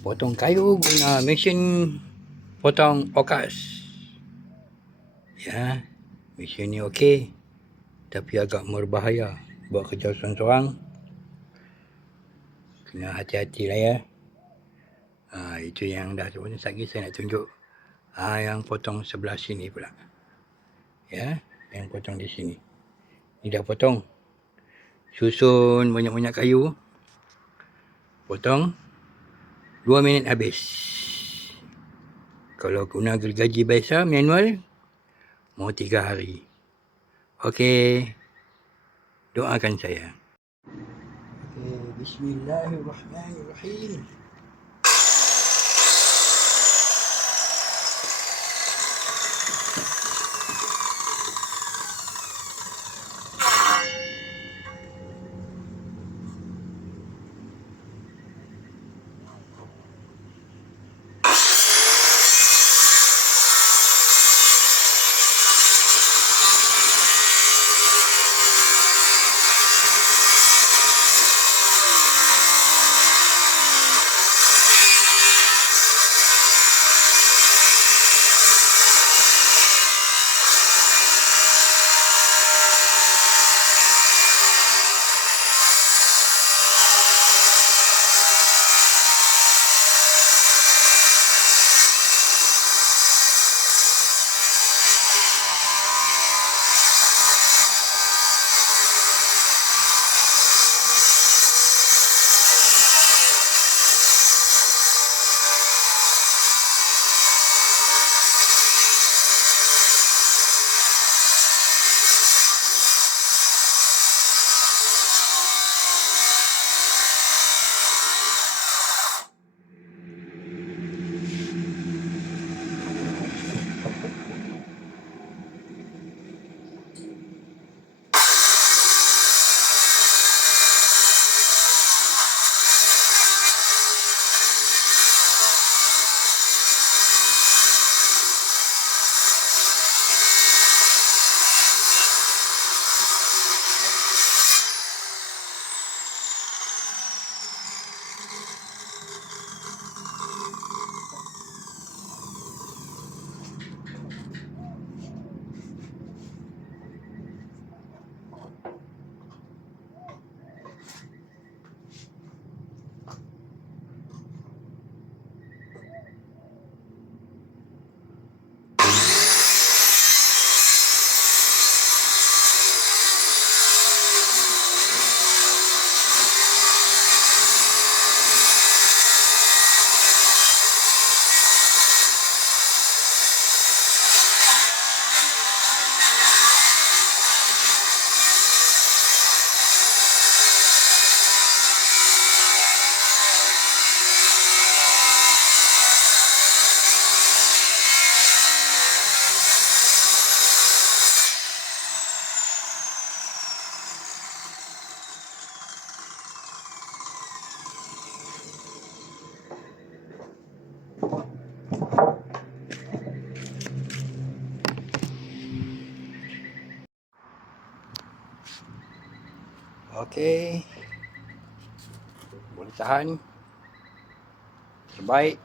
Potong kayu guna mesin potong okas. Ya, mesin ni okey, tapi agak berbahaya buat kerja seorang-seorang. Kena hati-hati lah ya. Itu yang dah tu. Lagi saya nak tunjuk yang potong sebelah sini pula. Ya, yang potong di sini. Ni dah potong. Susun banyak-banyak kayu. Potong. 2 minit habis. Kalau guna gergaji biasa manual, mau 3 hari. Okey. Doakan saya. Bismillahirrahmanirrahim. Okey. Boleh tahan. Terbaik.